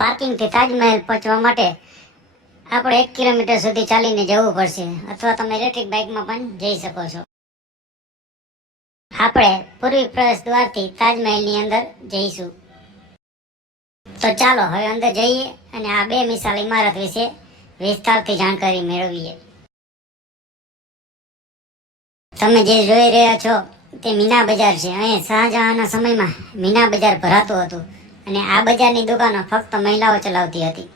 પાર્કિંગથી તાજમહેલ પહોંચવા માટે આપણે 1 કિલોમીટર સુધી ચાલીને જવું પડશે, અથવા તમે ઇલેક્ટ્રિક બાઇકમાં પણ જઈ શકો છો. આપણે પૂર્વી પ્રવેશ દ્વારથી તાજમહેલની અંદર જઈશું. તો ચાલો હવે અંદર જઈએ અને આ બે મિસાલ ઇમારત વિશે વિસ્તારથી જાણકારી મેળવીએ. તમે જે જોઈ રહ્યા છો તે મીના બજાર છે. અહીં શાહજહાંના સમયમાં મીના બજાર ભરાતું હતું અને આ બજારની દુકાનો ફક્ત મહિલાઓ ચલાવતી હતી.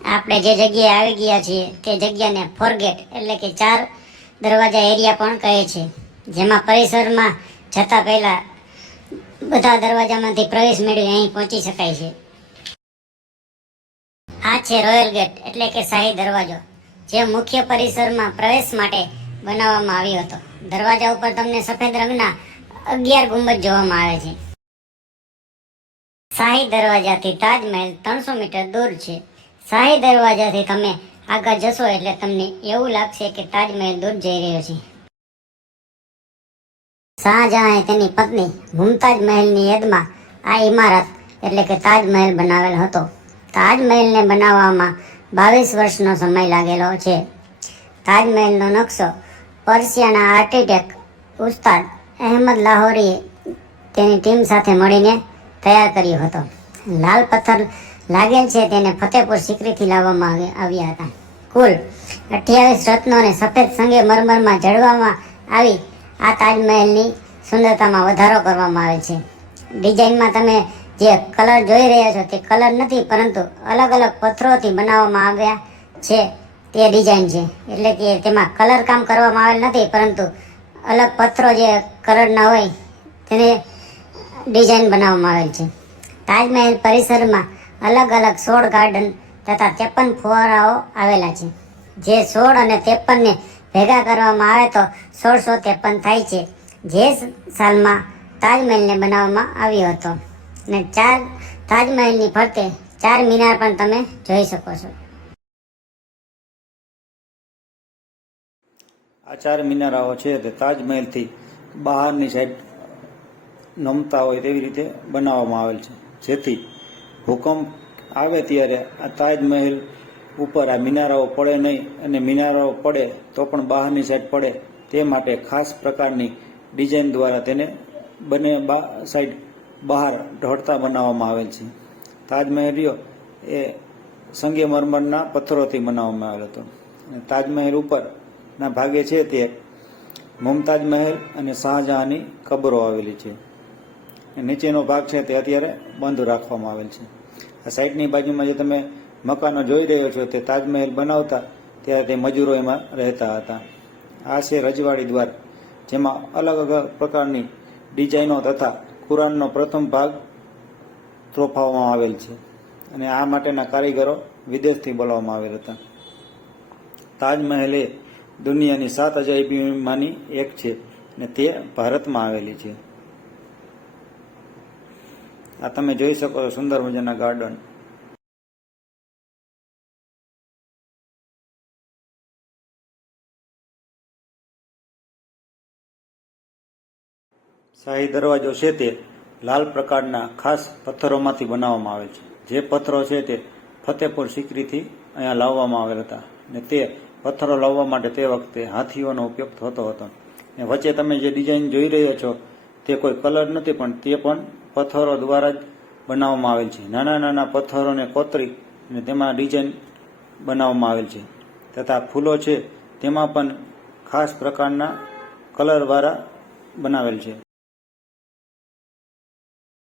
આપણે જે જગ્યાએ આવી ગયા છીએ તે જગ્યાને ફોરગેટ એટલે કે 4 દરવાજા એરિયા પણ કહે છે, જેમાં પરિસરમાં જતા પહેલા બધા દરવાજામાંથી પ્રવેશ મેળવી અહીં પહોંચી શકાય છે. આ છે રોયલ ગેટ એટલે કે શાહી દરવાજો, જે મુખ્ય પરિસરમાં પ્રવેશ માટે બનાવવામાં આવ્યો હતો. દરવાજા ઉપર તમને સફેદ રંગના 11 ગુંબજ જોવામાં આવે છે. શાહી દરવાજાથી તાજમહેલ 300 મીટર દૂર છે. શાહી દરવાજાથી તમે આગળ જશો એટલે તમને એવું લાગશે કે તાજમહેલ દૂર જઈ રહ્યો છે. શાહજહાંએ તેની પત્ની મુમતાજ મહેલની યાદમાં આ ઇમારત એટલે કે તાજમહેલ બનાવેલ હતો. તાજમહેલને બનાવવામાં 22 વર્ષનો સમય લાગેલો છે. તાજમહેલનો નકશો પર્શિયાના આર્કિટેક્ટ ઉસ્તાદ અહેમદ લાહોરીએ તેની ટીમ સાથે મળીને તૈયાર કર્યો હતો. લાલ પથ્થર લાગેલ છે તેને ફતેપુર સિકરીથી લાવવામાં આવ્યા હતા. કુલ 28 રત્નોને સફેદ સંગેમરમરમાં જડવામાં આવી આ તાજમહેલની સુંદરતામાં વધારો કરવામાં આવે છે. ડિઝાઇનમાં તમે જે કલર જોઈ રહ્યા છો તે કલર નથી, પરંતુ અલગ અલગ પથ્થરોથી બનાવવામાં આવ્યા છે તે ડિઝાઇન છે. એટલે કે તેમાં કલર કામ કરવામાં આવેલ નથી, પરંતુ અલગ પથ્થરો જે કલરના હોય તેને ડિઝાઇન બનાવવામાં આવેલ છે. તાજમહેલ પરિસરમાં અલગ અલગ 16 ગાર્ડન તથા 53 ફુવારાઓ આવેલા છે. જે 16 અને 53ને ભેગા કરવામાં આવે તો 1653 થાય છે. જે સાલમાં તાજમહેલને બનાવવામાં આવ્યો હતો. અને તાજમહેલની ફરતે 4 મિનાર પણ તમે જોઈ શકો છો. આ 4 મિનારાઓ છે તે તાજમહેલથી બહારની સાઈડ નમતા હોય તેવી રીતે બનાવવામાં આવેલ છે, જેથી ભૂકંપ આવે ત્યારે આ તાજમહેલ ઉપર આ મિનારાઓ પડે નહીં, અને મિનારાઓ પડે તો પણ બહારની સાઈડ પડે તે માટે ખાસ પ્રકારની ડિઝાઇન દ્વારા તેને બંને સાઈડ બહાર ઢળતા બનાવવામાં આવેલ છે. તાજમહેલ એ સંગેમરમરના પથ્થરોથી બનાવવામાં આવેલ હતો. તાજમહેલ ઉપરના ભાગે છે તે મુમતાજ મહેલ અને શાહજહાંની કબરો આવેલી છે. નીચેનો ભાગ છે તે અત્યારે બંધ રાખવામાં આવેલ છે. આ સાઈડની બાજુમાં જે તમે મકાનો જોઈ રહ્યો છો તે તાજમહેલ બનાવતા ત્યારે તે મજૂરો એમાં રહેતા હતા. આ છે રજવાડી દ્વાર, જેમાં અલગ અલગ પ્રકારની ડિઝાઇનો તથા કુરાનનો પ્રથમ ભાગ ત્રોફાવવામાં આવેલ છે, અને આ માટેના કારીગરો વિદેશથી બોલાવવામાં આવેલ હતા. તાજમહેલ એ દુનિયાની 7 અજાયબીમાંની એક છે અને તે ભારતમાં આવેલી છે. આ તમે જોઈ શકો છો સુંદર મજાના ગાર્ડન. શાહી દરવાજો છે તે લાલ પ્રકારના ખાસ પથ્થરોમાંથી બનાવવામાં આવે છે. જે પથ્થરો છે તે ફતેપુર સિકરીથી અહીંયા લાવવામાં આવેલ હતા, અને તે પથ્થરો લાવવા માટે તે વખતે હાથીઓનો ઉપયોગ થતો હતો. અને વચ્ચે તમે જે ડિઝાઇન જોઈ રહ્યા છો તે કોઈ કલર નથી, પણ તે પણ પથ્થરો દ્વારા જ બનાવવામાં આવેલ છે. નાના નાના પથ્થરોને કોતરી અને તેમાં ડિઝાઇન બનાવવામાં આવેલ છે, તથા ફૂલો છે તેમાં પણ ખાસ પ્રકારના કલરવાળા બનાવેલ છે.